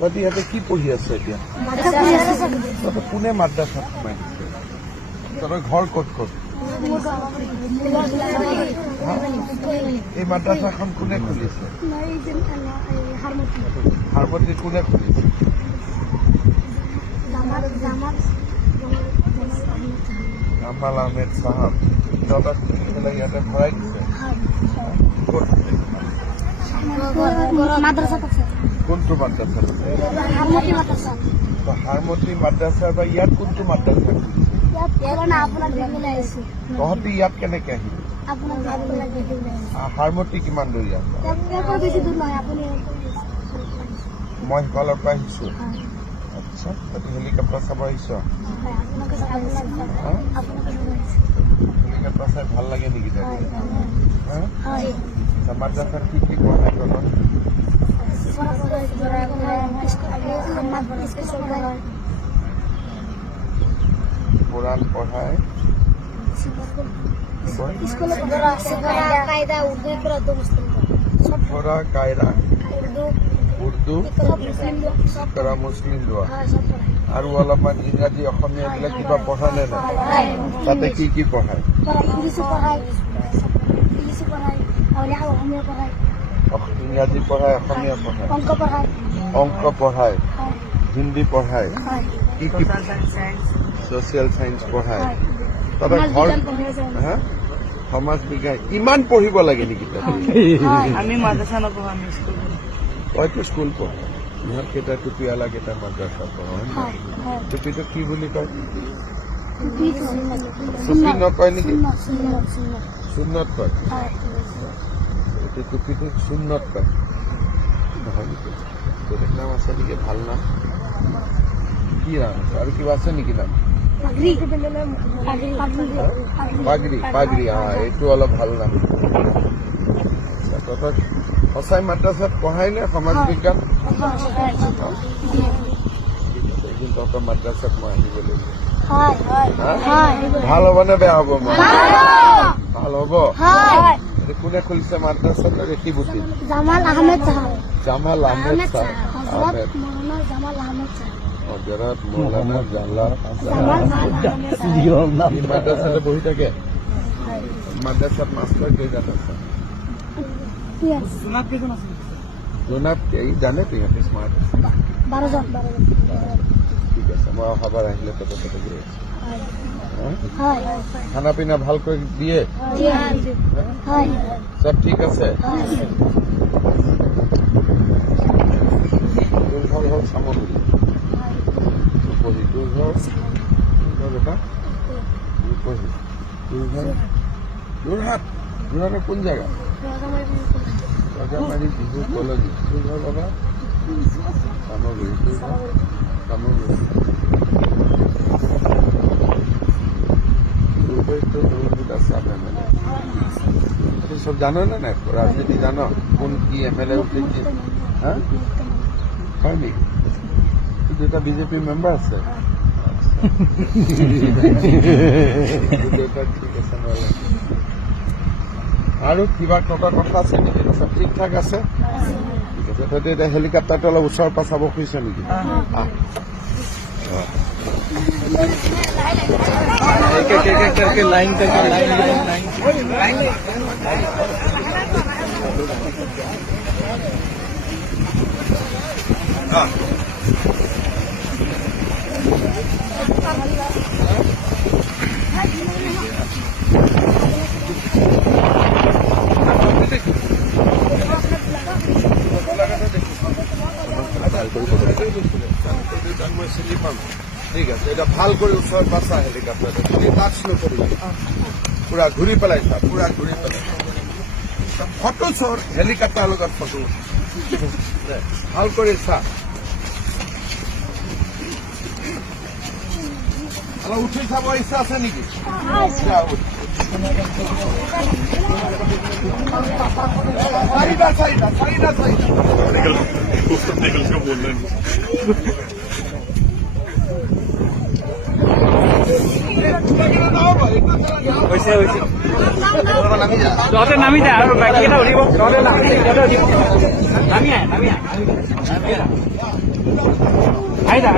তহঁতি ইয়াতে কি পঢ়ি আছ এতিয়া? তহঁতে কোনে মাদ্ৰাছাত সোমাই দিছে? তহঁতৰ ঘৰ ক'ত ক'ত? এই মাদ্ৰাছাখন কোনে খুলিছে? হাৰমতি কোনে খুলিছে? জামাল আহমেদ চাহাব। তহঁতক পেলাই ইয়াতে ভৰাই দিছে? ক'ত? কোনটো মাদ্ৰাছা? হাৰমতি মাদ্ৰাছা বা ইয়াত কোনটো মাদ্ৰাছা? তহঁতি ইয়াত কেনেকে আহিলি? হাৰমতি কিমান দূৰ ইয়াত? মই সিফালৰ পৰা আহিছো। আচ্ছা, তহঁতি হেলিকপ্টাৰ চাব আহিছ? হেলিকপ্টাৰ চাই ভাল লাগে নেকি তহঁতি? মাদ্ৰাছাত কি কি পঢ়াই তহঁতক? কোৰআন পড়ায়, সফৰা কায়দা উৰ্দু কৰা মুসলিম দোয়া আৰু অলপমান ইংৰাজী অসমীয়া এইবিলাক কিবা পঢ়া নে নাই? তাতে কি কি পঢ়ায়? ইংৰাজী পঢ়ায়, অসমীয়া পঢ়ায়, অংক পঢ়ায়, হিন্দী পঢ়ায়, কি কি ছচিয়েল সায়েন্স পঢ়ায়? তহঁতৰ ঘৰ সমাজ বিজ্ঞান ইমান পঢ়িব লাগে নেকি? আমি মাদ্ৰাছা নপঢ়ো, আমি স্কুল তইতো স্কুল পঢ়, ইহঁতকেইটা টুপিৱালা কেইটা মাদ্ৰাছা পঢ়। টুপিটো কি বুলি কয়? চুফি নকয় নেকি? সুন্নত কয়। এইটো টুপিটো সুন্নত কয় নহয় নেকি? বেলেগ নাম আছে নেকি? ভাল নাম কি নাম আছে? আৰু কিবা আছে নেকি নাম? পাগৰি। পাগৰি, এইটো অলপ ভাল নাম। তহঁতক সঁচাই মাদ্ৰাছাত পঢ়াই নে সমাজ বিজ্ঞান? এদিন তহঁতৰ মাদ্ৰাছাত মই আহিব লাগিব। ভাল হ'ব নে বেয়া হ'ব? ভাল হ'ব। কোনে খুলিছে মাদ্ৰাছাটো? ৰেখিবুটি জামাল আহমেদ চাহাব। হজৰত মৌলানা জালাল মাদ্ৰাসাতে বহি থাকে। মাদ্ৰাসাত মাস্টাৰ কেইজন আছে? জোনাব জানে তো ইহঁতে স্মাৰ্ট। 12 ঠিক আছে, মই অহাবাৰ আহিলে তহঁতৰ তাতে গৈ আছো। খানা পিনা ভালকৈ দিয়ে? সব ঠিক আছে? তোৰ ঘৰ হ'ল চামগুৰি। তোৰ ঘৰ বেটা যোৰহাট। যোৰহাটৰ কোন জেগা? ৰজামাৰী বিহু কলনী। তোৰ ঘৰ বাবা চামগুৰি। তোৰ ঘৰ চামগুৰি। সব জানো না নাই? রাজনীতি জানো? কোন কি এমএলএ উঠে কি? হয় নেকি? দুটা বিজেপি মেম্বাৰ আছে। ঠিক আছে নহ'লে আৰু কিবা তহঁতৰ কথা আছে নেকি? চব ঠিক ঠাক আছে? ঠিক আছে। তহঁতে এতিয়া হেলিকপ্টাৰটো অলপ ওচৰৰ পৰা চাব খুজিছ নেকি? লাইন মই চিনি পাম। ঠিক আছে, এটা ভাল কৰি ওচৰত বাছা হেলিকপ্টাৰটো। তুমি টাচ নকৰিবা, পুৰা ঘূৰি পেলাইছা, পুৰা ঘূৰি পেলাই ফটো চোৰ হেলিকপ্টাৰ লগত ফটো ভাল কৰি চা। অলপ উঠি চাব ইচ্ছা আছে নেকি? চাৰিটা হৈছে তহঁতে নামি যা আৰু বাকীকেইটা উঠিব তহঁতে নামি আহ আহি যা